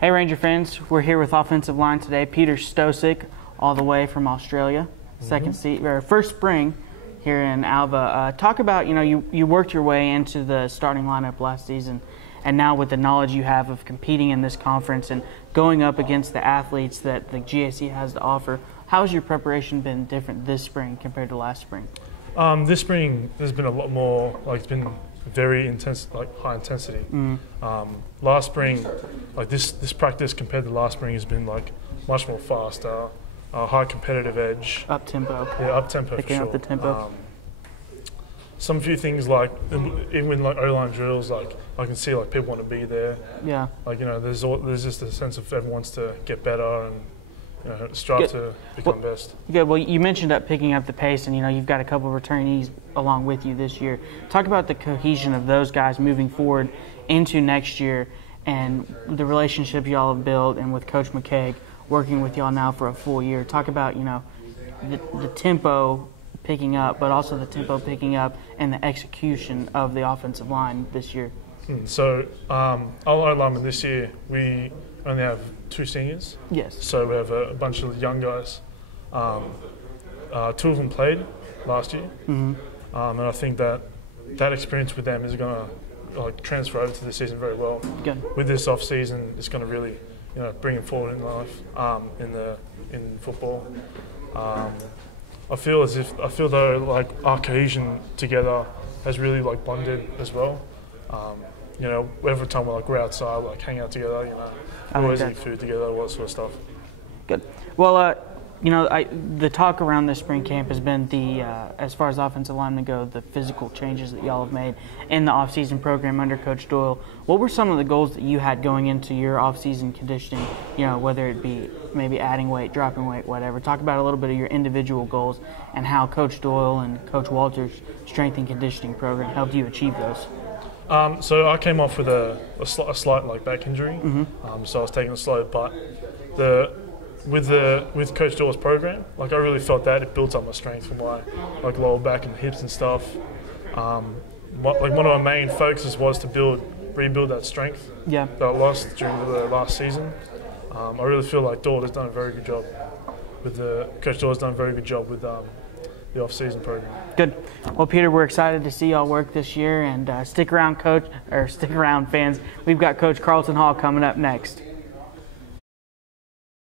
Hey Ranger fans, we're here with offensive line today. Peter Stosic, all the way from Australia, first spring here in Alva. Talk about, you worked your way into the starting lineup last season, and now with the knowledge you have of competing in this conference and going up against the athletes that the GAC has to offer, how has your preparation been different this spring compared to last spring? This spring there's been a lot more, it's been very intense, high intensity. Last spring, this practice compared to last spring has been much more faster, high competitive edge. Up tempo. Yeah, up tempo for sure. Picking up the tempo. Some few things even in O-line drills, I can see people want to be there. Yeah. There's just a sense of everyone wants to get better and strive to become best. Good. Well, you mentioned picking up the pace, and you've got a couple of returnees along with you this year. Talk about the cohesion of those guys moving forward into next year, and the relationship y'all have built, and with Coach McKeag working with y'all now for a full year. Talk about the tempo picking up, but also the tempo picking up and the execution of the offensive line this year. So our linemen this year, we only have 2 seniors. Yes. So we have a bunch of young guys. 2 of them played last year, and I think that experience with them is going to transfer over to this season very well. Good. With this off season, it's going to really bring them forward in life, in football. I feel though our cohesion together has really bonded as well. Every time we're outside, hang out together, we always eat food together, all that sort of stuff. Good. Well, the talk around this spring camp has been as far as offensive linemen go, the physical changes that y'all have made in the off-season program under Coach Doyle. What were some of the goals that you had going into your off-season conditioning, whether it be maybe adding weight, dropping weight, whatever? Talk about a little bit of your individual goals and how Coach Doyle and Coach Walter's strength and conditioning program helped you achieve those. So I came off with a slight back injury, so I was taking it slow. But with Coach Doyle's program, I really felt that it built up my strength for my lower back and hips and stuff. One of my main focuses was to rebuild that strength that I lost during the last season. I really feel like Coach Doyle has done a very good job with the off-season program. Good. Well, Peter, we're excited to see y'all work this year, and stick around, fans. We've got Coach Carlton Hall coming up next.